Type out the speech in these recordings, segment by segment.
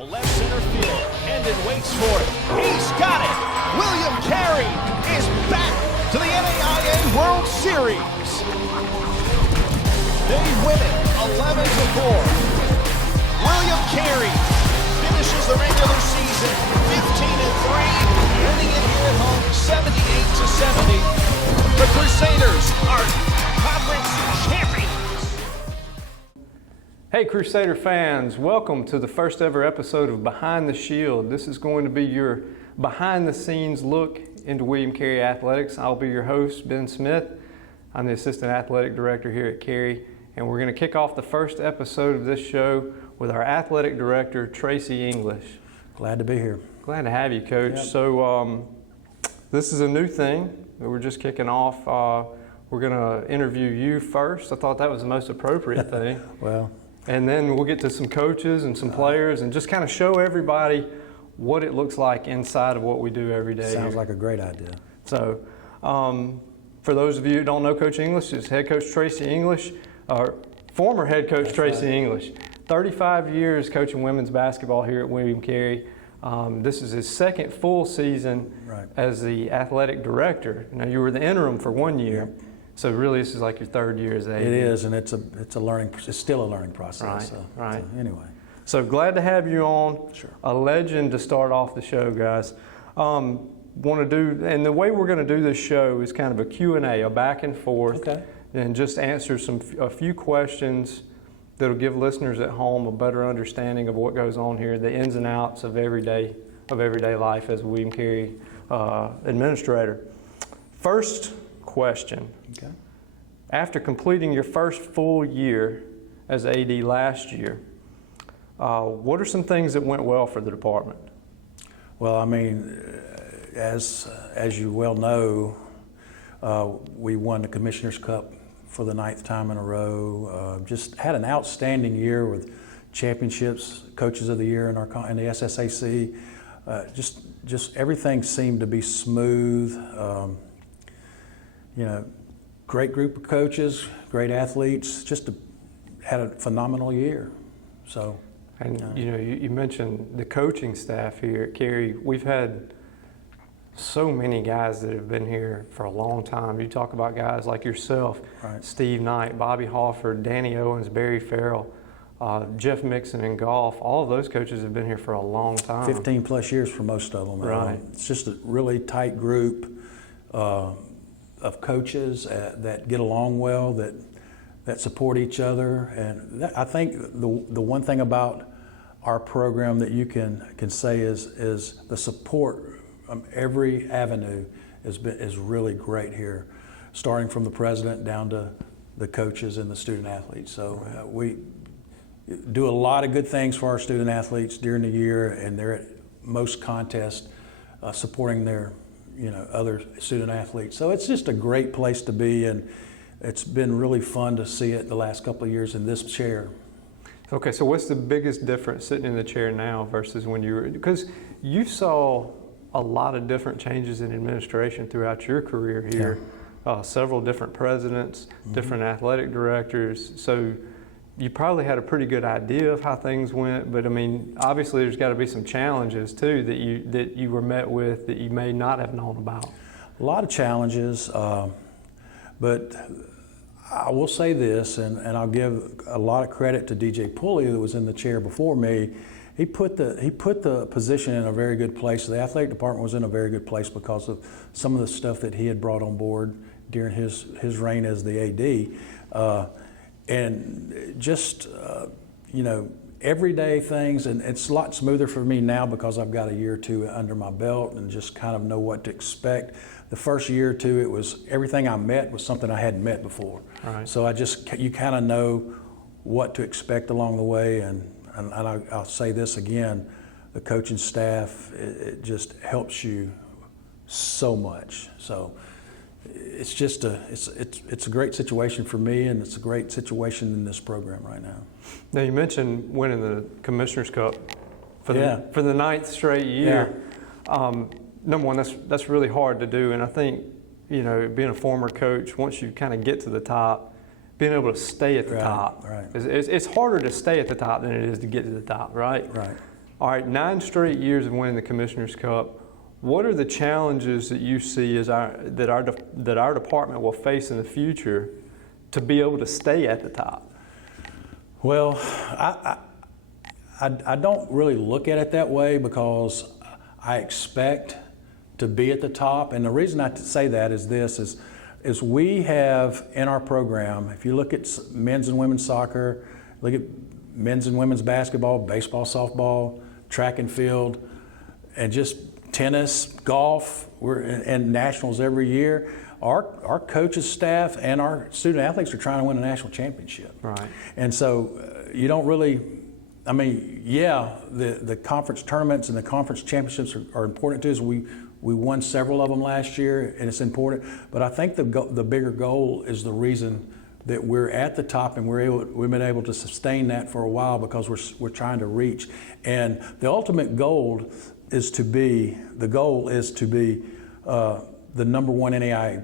Left center field, Hendon waits for it. He's got it. William Carey is back to the NAIA World Series. They win it 11-4. William Carey finishes the regular season 15-3, winning it here at home 78-70. The Crusaders are conference champions. Hey Crusader fans, welcome to the first ever episode of Behind the Shield. This is going to be your behind the scenes look into William Carey Athletics. I'll be your host, Ben Smith. I'm the Assistant Athletic Director here at Carey, and we're going to kick off the first episode of this show with our Athletic Director, Tracy English. Glad to be here. Glad to have you, Coach. Yep. So this is a new thing that we're just kicking off. We're going to interview you first. I thought that was the most appropriate thing. Well, and then we'll get to some coaches and some players and just kind of show everybody what it looks like inside of what we do every day. sounds here. like a great idea. So for those of you who don't know Coach English, it's head coach Tracy English, or former head coach That's Tracy right. English. 35 years coaching women's basketball here at William Carey. This is his second full season Right. as the athletic director. Now you were the interim for 1 year. Yep. So really this is like your third year as AD. It is, and it's still a learning process. Right, So right. Anyway. So glad to have you on. Sure. A legend to start off the show, guys. And the way we're going to do this show is kind of a Q&A, a back and forth, Okay. and just answer a few questions that'll give listeners at home a better understanding of what goes on here, the ins and outs of everyday life as a William Carey administrator. First question. Okay. After completing your first full year as AD last year, what are some things that went well for the department? Well, I mean, as you well know, we won the Commissioner's Cup for the 9th time in a row. Just had an outstanding year with championships, Coaches of the Year in the SSAC. Just everything seemed to be smooth. Great group of coaches, great athletes. Had a phenomenal year. So. And you mentioned the coaching staff here at Carey. We've had so many guys that have been here for a long time. You talk about guys like yourself, Right. Steve Knight, Bobby Hawford, Danny Owens, Barry Farrell, Jeff Mixon in golf. All of those coaches have been here for a long time. 15 plus years for most of them. Right. It's just a really tight group of coaches that get along well, that support each other. And I think the one thing about our program that you can say is the support from every avenue is really great here, starting from the president down to the coaches and the student athletes. So we do a lot of good things for our student athletes during the year, and they're at most contests supporting their other student athletes. So it's just a great place to be, and it's been really fun to see it the last couple of years in this chair. Okay, so what's the biggest difference sitting in the chair now versus when you were, because you saw a lot of different changes in administration throughout your career here, several different presidents, different athletic directors, so you probably had a pretty good idea of how things went, but I mean, obviously there's got to be some challenges too that you were met with that you may not have known about. A lot of challenges, but I will say this, and I'll give a lot of credit to DJ Pulley, who was in the chair before me. He put the position in a very good place. The athletic department was in a very good place because of some of the stuff that he had brought on board during his reign as the AD. And just, everyday things, and it's a lot smoother for me now because I've got a year or two under my belt and just kind of know what to expect. The first year or two, it was everything I met was something I hadn't met before. Right. So you kind of know what to expect along the way, and I'll say this again, the coaching staff, it just helps you so much. So it's just it's a great situation for me, and it's a great situation in this program right now. Now you mentioned winning the Commissioner's Cup for the 9th straight year. Yeah. Number one, that's really hard to do, and I think being a former coach, once you kind of get to the top, being able to stay at the top. Right. It's harder to stay at the top than it is to get to the top, right? Right. All right, 9 straight years of winning the Commissioner's Cup. What are the challenges that you see that our department will face in the future to be able to stay at the top? Well, I don't really look at it that way because I expect to be at the top. And the reason I say that is this, is we have in our program, if you look at men's and women's soccer, look at men's and women's basketball, baseball, softball, track and field, and just tennis, golf, we're in nationals every year. Our coaches, staff, and our student athletes are trying to win a national championship. Right. And so you don't really, I mean, yeah, the conference tournaments and the conference championships are important to us. We won several of them last year, and it's important. But I think the bigger goal is the reason that we're at the top, and we've been able to sustain that for a while because we're trying to reach. And the ultimate goal is to be the number one NAI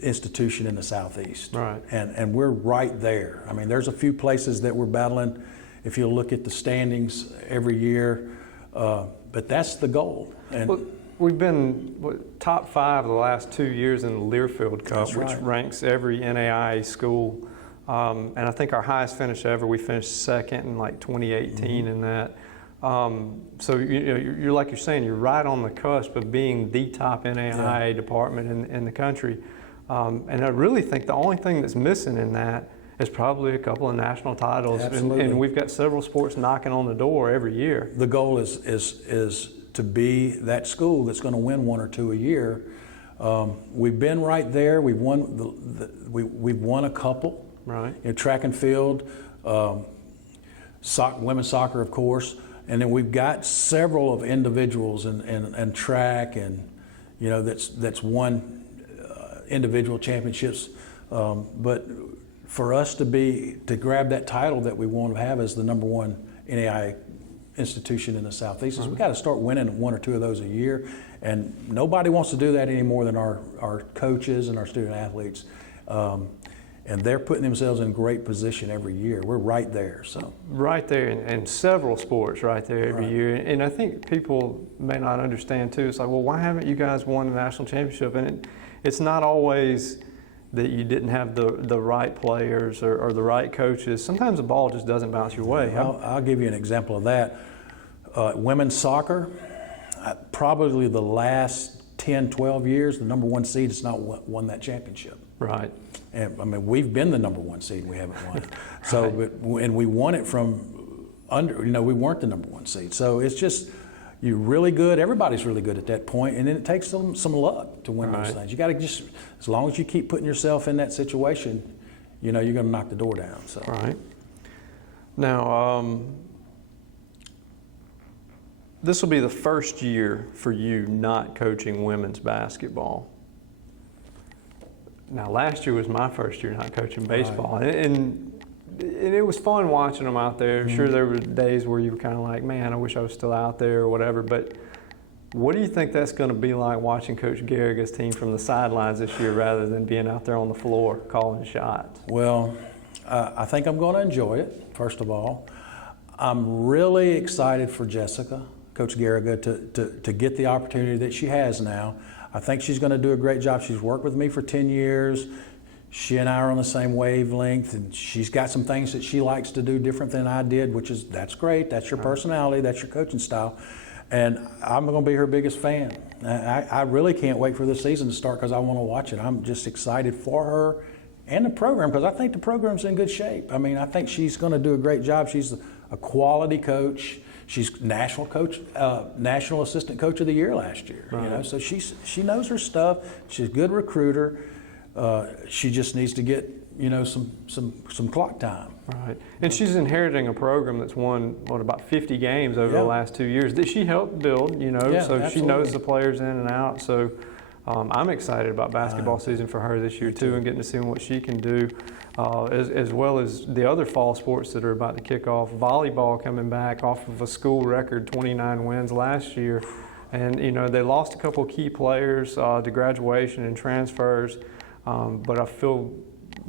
institution in the Southeast. Right. And we're right there. I mean, there's a few places that we're battling if you look at the standings every year, but that's the goal. And well, we've been top 5 the last 2 years in the Learfield Cup, That's which right. ranks every NAIA school. And I think our highest finish ever, we finished second in like 2018 in that. So you're like you're saying, you're right on the cusp of being the top NAIA department in the country. And I really think the only thing that's missing in that is probably a couple of national titles. And we've got several sports knocking on the door every year. The goal is to be that school that's going to win 1 or 2 a year. We've been right there. We've won we've won a couple. Right. In track and field, women's soccer, of course, and then we've got several of individuals and track, and that's won individual championships. But for us to grab that title that we want to have as the number one NAI institution in the Southeast, is we got to start winning 1 or 2 of those a year, and nobody wants to do that any more than our coaches and our student athletes. And they're putting themselves in great position every year. We're right there. So right there in several sports right there every year. And I think people may not understand too. It's like, well, why haven't you guys won the national championship? And it's not always that you didn't have the right players or the right coaches. Sometimes the ball just doesn't bounce your way. I'll give you an example of that. Women's soccer, probably the last 10, 12 years, the number one seed has not won that championship. Right. And I mean, we've been the number one seed, we haven't won it. So, and we won it from under, we weren't the number one seed. So it's just, you're really good, everybody's really good at that point, and then it takes some luck to win those things. You got to just, as long as you keep putting yourself in that situation, you're going to knock the door down. So. Right. Now, this will be the first year for you not coaching women's basketball. Now, last year was my first year not coaching baseball, and it was fun watching them out there. Mm-hmm. Sure, there were days where you were kind of like, man, I wish I was still out there or whatever, but what do you think that's going to be like watching Coach Garriga's team from the sidelines this year rather than being out there on the floor calling shots? Well, I think I'm going to enjoy it, first of all. I'm really excited for Jessica, Coach Garriga, to get the opportunity that she has now. I think she's going to do a great job. She's worked with me for 10 years. She and I are on the same wavelength, and she's got some things that she likes to do different than I did, that's great. That's your personality. That's your coaching style. And I'm going to be her biggest fan. I really can't wait for this season to start because I want to watch it. I'm just excited for her and the program because I think the program's in good shape. I mean, I think she's going to do a great job. She's a quality coach. She's national assistant coach of the year last year. Right. So she knows her stuff. She's a good recruiter. She just needs to get some clock time. Right, and she's inheriting a program that's won about 50 games over the last 2 years that she helped build. So absolutely. She knows the players in and out. So I'm excited about basketball season for her this year too, and getting to see what she can do, as well as the other fall sports that are about to kick off. Volleyball coming back off of a school record 29 wins last year, and they lost a couple key players to graduation and transfers, but I feel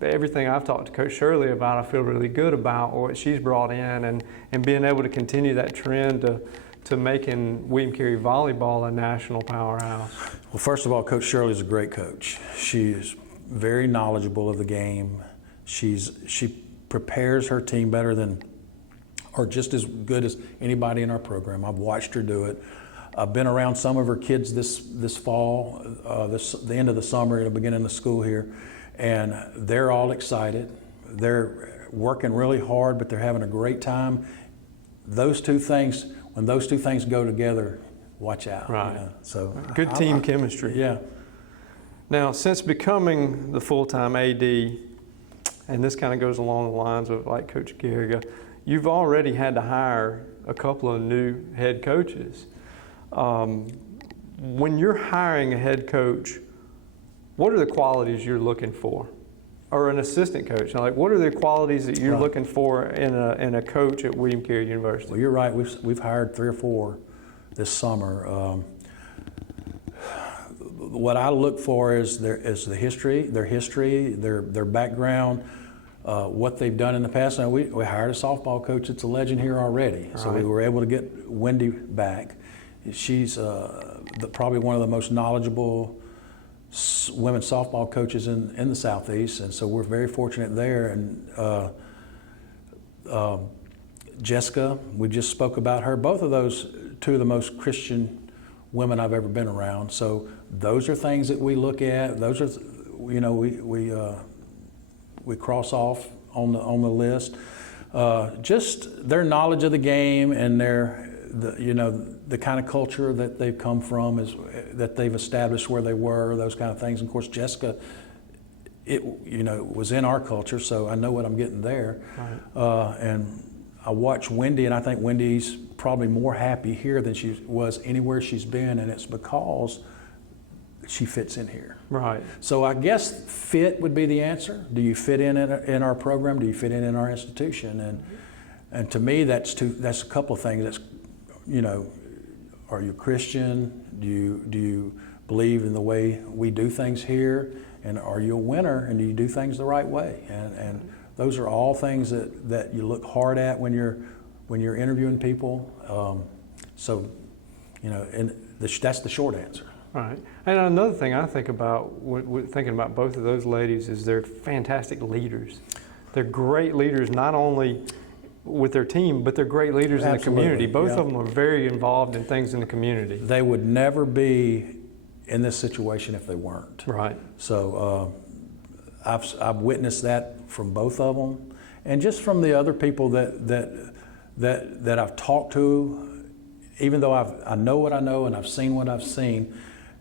everything I've talked to Coach Shirley about, I feel really good about what she's brought in and being able to continue that trend to making William Carey volleyball a national powerhouse? Well, first of all, Coach Shirley is a great coach. She is very knowledgeable of the game. She prepares her team better than, or just as good as anybody in our program. I've watched her do it. I've been around some of her kids this fall, the end of the summer, the beginning of the school here, and they're all excited. They're working really hard, but they're having a great time. Those two things, when those two things go together, watch out. Right. You know? So good team chemistry. Yeah. Now, since becoming the full-time AD, and this kind of goes along the lines of like Coach Carey, you've already had to hire a couple of new head coaches. When you're hiring a head coach, what are the qualities you're looking for? Or an assistant coach? Like, what are the qualities that you're looking for in a coach at William Carey University? Well, you're right. We've hired 3 or 4 this summer. What I look for is their history, their background, what they've done in the past. Now, we hired a softball coach that's a legend here already, so we were able to get Wendy back. She's probably one of the most knowledgeable women's softball coaches in the Southeast, and so we're very fortunate there. And Jessica, we just spoke about her. Both of those, 2 of the most Christian women I've ever been around. So those are things that we look at. Those are, we cross off on the list. Just their knowledge of the game and the kind of culture that they've come from, is that they've established where they were, those kind of things. And of course, Jessica, it was in our culture, so I know what I'm getting there. Right. And I watch Wendy, and I think Wendy's probably more happy here than she was anywhere she's been, and it's because she fits in here. Right. So I guess fit would be the answer. Do you fit in our program? Do you fit in our institution? And to me, that's a couple of things. That's, are you a Christian? Do you believe in the way we do things here? And are you a winner? And do you do things the right way? And those are all things that you look hard at when you're interviewing people. And that's the short answer. Right. And another thing I think about thinking about both of those ladies is they're fantastic leaders. They're great leaders, not only with their team, but they're great leaders in the community. Both of them are very involved in things in the community. They would never be in this situation if they weren't. Right. So I've witnessed that from both of them, and just from the other people that I've talked to. Even though I know what I know and I've seen what I've seen,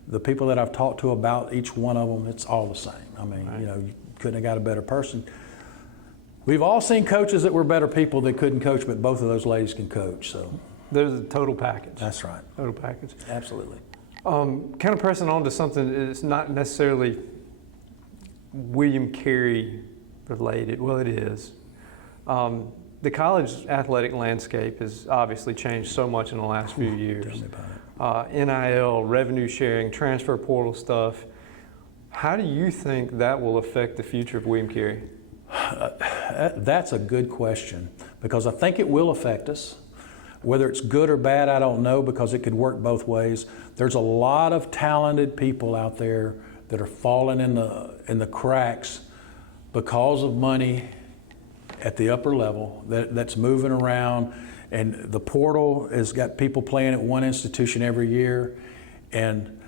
the people that I've talked to about each one of them, it's all the same. I mean, right. You couldn't have got a better person. We've all seen coaches that were better people that couldn't coach, but both of those ladies can coach. So there's a total package. That's right. Total package. Absolutely. Kind of pressing on to something that's not necessarily William Carey related. Well, it is. The college athletic landscape has obviously changed so much in the last few years. Tell me about it. NIL, revenue sharing, transfer portal stuff. How do you think that will affect the future of William Carey? That's a good question, because I think it will affect us. Whether it's good or bad, I don't know, because it could work both ways. There's a lot of talented people out there that are falling in the cracks because of money at the upper level that's moving around, and the portal has got people playing at one institution every year. And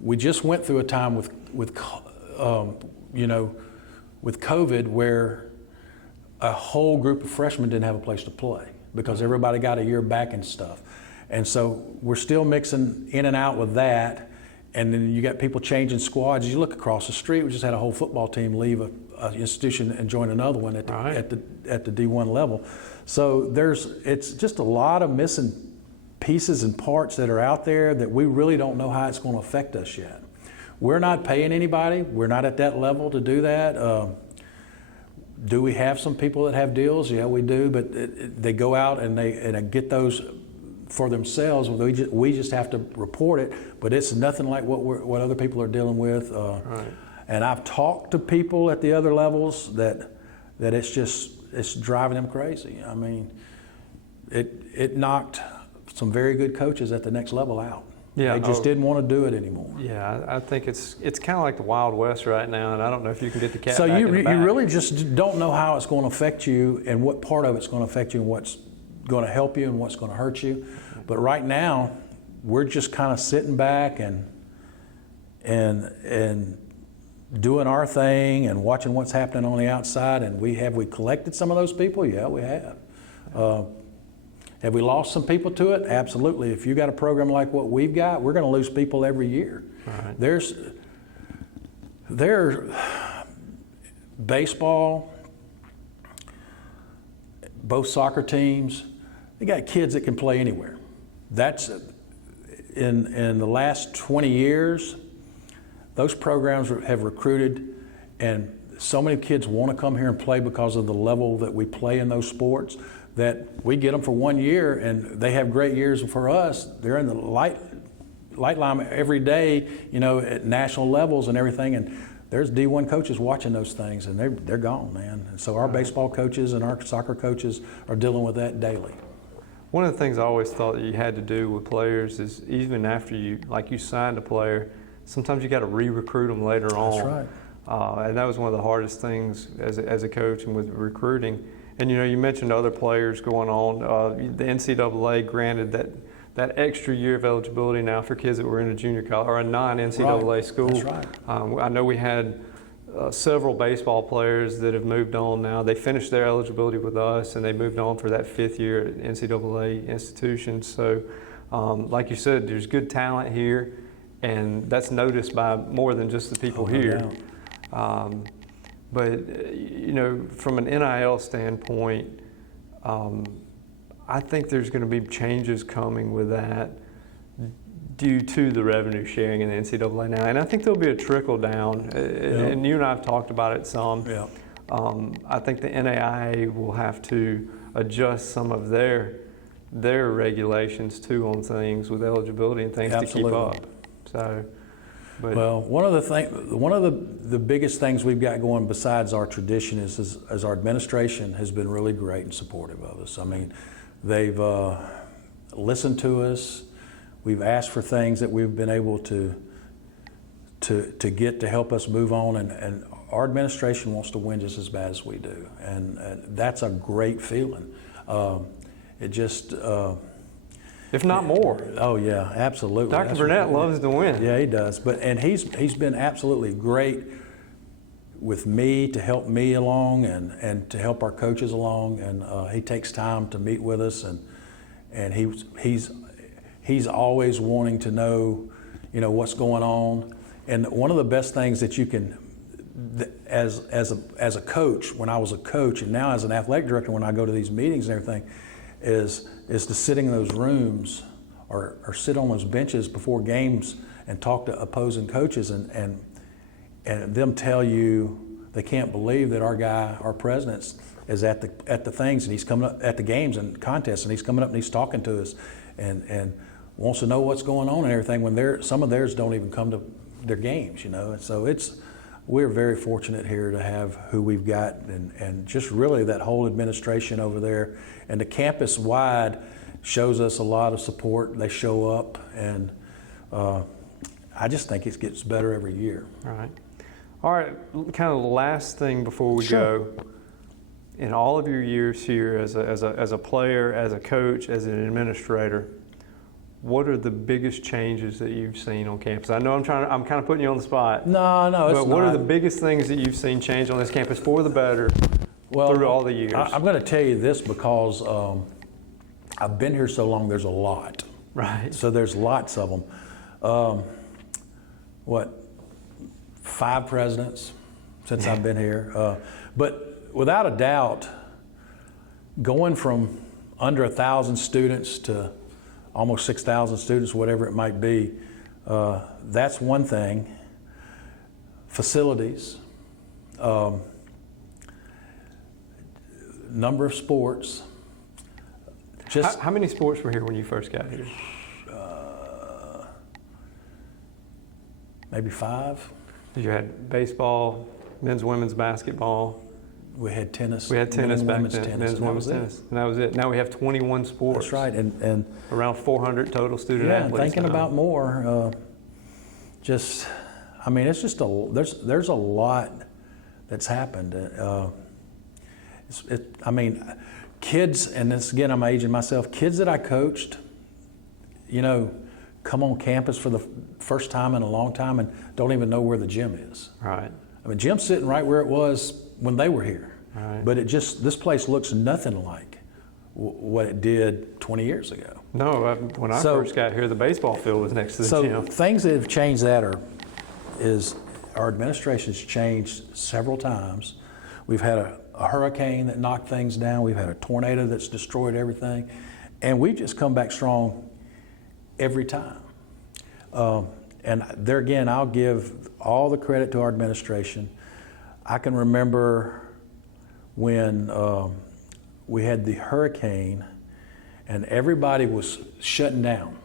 we just went through a time with COVID where a whole group of freshmen didn't have a place to play because everybody got a year back and stuff. And so we're still mixing in and out with that. And then you got people changing squads. You look across the street, we just had a whole football team leave an institution and join another one at the D1 level. So it's just a lot of missing pieces and parts that are out there that we really don't know how it's going to affect us yet. We're not paying anybody. We're not at that level to do that. Do we have some people that have deals? Yeah, we do, but they go out and they get those for themselves. We just have to report it, but it's nothing like what other people are dealing with. Right. And I've talked to people at the other levels that it's driving them crazy. I mean, it knocked some very good coaches at the next level out. Yeah, They just didn't want to do it anymore. Yeah, I think it's kind of like the Wild West right now, and I don't know if you can get the cat So back you in the bag. really just don't know how it's going to affect you and what part of it's going to affect you and what's going to help you and what's going to hurt you. But right now, we're just kind of sitting back and doing our thing and watching what's happening on the outside. And we collected some of those people? Yeah, we have. Have we lost some people to it? Absolutely. If you got a program like what we've got, we're going to lose people every year. Right. There's baseball, both soccer teams, they got kids that can play anywhere. That's in the last 20 years, those programs have recruited, and so many kids want to come here and play because of the level that we play in those sports, that we get them for 1 year and they have great years. For us, they're in the light line every day, at national levels and everything, and there's D1 coaches watching those things, and they're gone, man. And so our baseball coaches and our soccer coaches are dealing with that daily. One of the things I always thought that you had to do with players is, even after you signed a player, sometimes you got to re-recruit them later on. That's right. And that was one of the hardest things as a coach and with recruiting. And you mentioned other players going on. The NCAA granted that extra year of eligibility now for kids that were in a junior college or a non-NCAA school. That's right. I know we had several baseball players that have moved on now. They finished their eligibility with us and they moved on for that 5th year at NCAA institutions. So like you said, there's good talent here, and that's noticed by more than just the people here. But from an NIL standpoint, I think there's going to be changes coming with that due to the revenue sharing in the NCAA now, and I think there'll be a trickle down. And you and I have talked about it some. Yeah. I think the NAIA will have to adjust some of their regulations too on things with eligibility and things Absolutely. to keep up. So. But Well, one of the biggest things we've got going besides our tradition is our administration has been really great and supportive of us. I mean, they've listened to us. We've asked for things that we've been able to get to help us move on, and our administration wants to win just as bad as we do, and that's a great feeling. It just. if not more. Oh yeah, absolutely. Dr. Burnett loves to win. Yeah, he does. And he's been absolutely great with me to help me along and to help our coaches along. And he takes time to meet with us, and he's always wanting to know, what's going on. And one of the best things that you can, as a coach, when I was a coach, and now as an athletic director, when I go to these meetings and everything, is to sit in those rooms or sit on those benches before games and talk to opposing coaches and them tell you they can't believe that our president is at the things, and he's coming up at the games and contests, and he's coming up and he's talking to us and wants to know what's going on and everything, when some of theirs don't even come to their games, And so we're very fortunate here to have who we've got, and just really that whole administration over there, and the campus wide shows us a lot of support. They show up, and I just think it gets better every year. All right, kind of the last thing before we go. In all of your years here as a player, as a coach, as an administrator, what are the biggest changes that you've seen on campus? I know I'm kind of putting you on the spot. No, it's not. But what are the biggest things that you've seen change on this campus for the better through all the years? I'm going to tell you this because I've been here so long, there's a lot. Right. So there's lots of them. 5 presidents since I've been here. But without a doubt, going from under 1,000 students to almost 6,000 students, whatever it might be, that's one thing. Facilities, number of sports. How many sports were here when you first got here? Maybe 5. You had baseball, men's, women's basketball, We had tennis. We had tennis back women's then, tennis, men's, and that women's was it. tennis, and that was it. Now we have 21 sports. That's right, and Around 400 total student yeah, athletes. thinking now. about more. I mean, it's just there's a lot that's happened. I mean, kids, and this again, I'm aging myself. Kids that I coached, you know, come on campus for the first time in a long time and don't even know where the gym is. Right. I mean, gym's sitting right where it was when they were here. Right. But this place looks nothing like what it did 20 years ago. No, when I first got here, the baseball field was next to the gym. So things that have changed is our administration's changed several times. We've had a hurricane that knocked things down. We've had a tornado that's destroyed everything. And we've just come back strong every time. And there again, I'll give all the credit to our administration. I can remember when we had the hurricane and everybody was shutting down.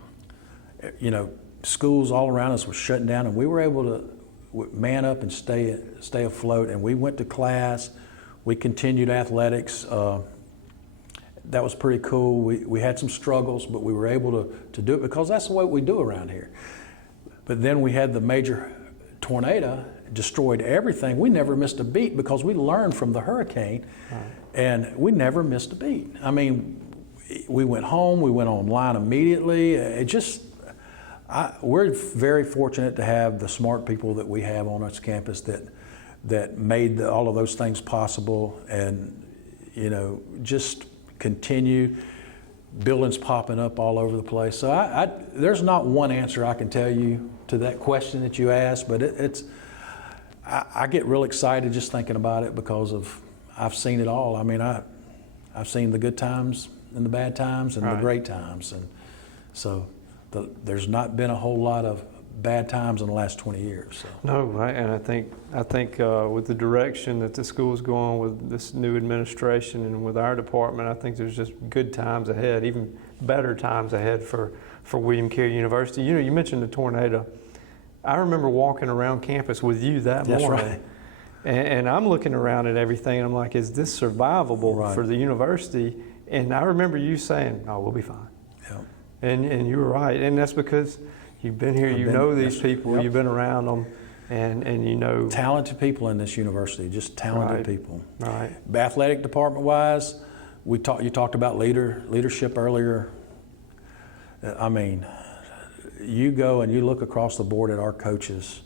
You know, schools all around us were shutting down, and we were able to man up and stay afloat. And we went to class. We continued athletics. That was pretty cool. We had some struggles, but we were able to do it because that's what we do around here. But then we had the major tornado, destroyed everything. We never missed a beat because we learned from the hurricane, and we never missed a beat. I mean, we went home, we went online immediately. We're very fortunate to have the smart people that we have on this campus that made all of those things possible, and you know, just continue. Buildings popping up all over the place. So there's not one answer I can tell you to that question that you asked, but I get real excited just thinking about it because I've seen it all. I mean, I've seen the good times and the bad times and the great times, and so there's not been a whole lot of bad times in the last 20 years. So. No, right, and I think with the direction that the school's going with this new administration and with our department, I think there's just good times ahead, even better times ahead for William Carey University. You know, you mentioned the tornado. I remember walking around campus with you that morning. That's right. And I'm looking around at everything, and I'm like, is this survivable for the university? And I remember you saying, "Oh, we'll be fine." Yeah. And you were right, and that's because you've been here, you know these people, you've been around them, and you know. Talented people in this university, just talented people. Right. Athletic department wise, you talked about leadership earlier. I mean, you go and you look across the board at our coaches,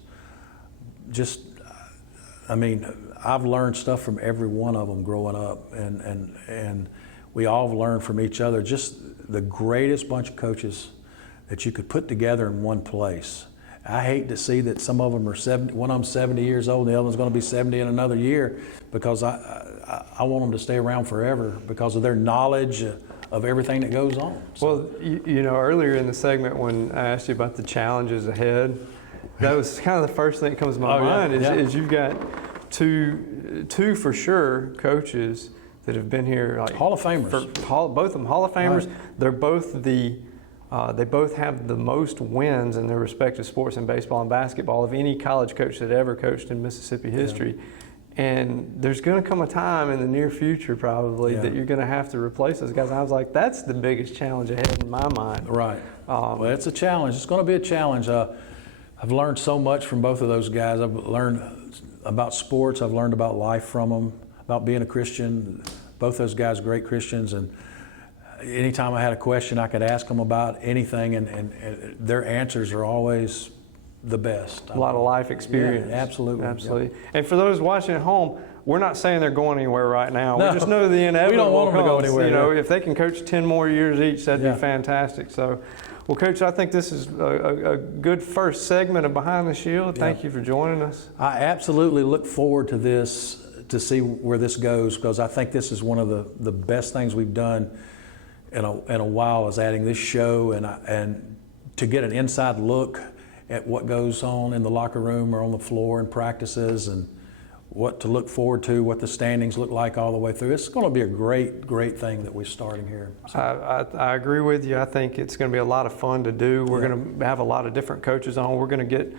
I've learned stuff from every one of them growing up, and we all have learned from each other. Just the greatest bunch of coaches that you could put together in one place. I hate to see that some of them are 70, one of them's 70 years old, and the other one's going to be 70 in another year, because I want them to stay around forever because of their knowledge of everything that goes on. So. Well, you know, earlier in the segment when I asked you about the challenges ahead, that was kind of the first thing that comes to my mind is you've got two for sure coaches that have been here, like Hall of Famers. Both of them Hall of Famers. Right. They're both they both have the most wins in their respective sports in baseball and basketball of any college coach that ever coached in Mississippi history. And there's going to come a time in the near future probably that you're going to have to replace those guys. And I was like, that's the biggest challenge ahead in my mind. Right. Well, it's a challenge. It's going to be a challenge. I've learned so much from both of those guys. I've learned about sports. I've learned about life from them, about being a Christian. Both those guys, great Christians. And anytime I had a question, I could ask them about anything, and their answers are always the best. A lot of life experience. Yeah, absolutely. Absolutely. Yeah. And for those watching at home, we're not saying they're going anywhere right now. No. We just know the inevitable. We don't want them to go anywhere. You know, if they can coach 10 more years each, that'd be fantastic. So, well, Coach, I think this is a good first segment of Behind the Shield. Thank you for joining us. I absolutely look forward to this, to see where this goes, because I think this is one of the best things we've done in a while, is adding this show and to get an inside look at what goes on in the locker room or on the floor in practices, and what to look forward to, what the standings look like all the way through. It's going to be a great thing that we're starting here. So. I agree with you. I think it's going to be a lot of fun to do. We're going to have a lot of different coaches on. We're going to get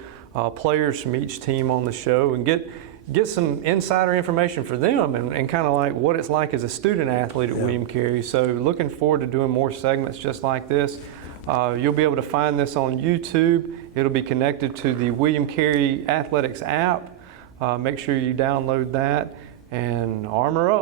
players from each team on the show and get get some insider information for them and kind of like what it's like as a student athlete at William Carey. So looking forward to doing more segments just like this. You'll be able to find this on YouTube. It'll be connected to the William Carey Athletics app. Make sure you download that and armor up.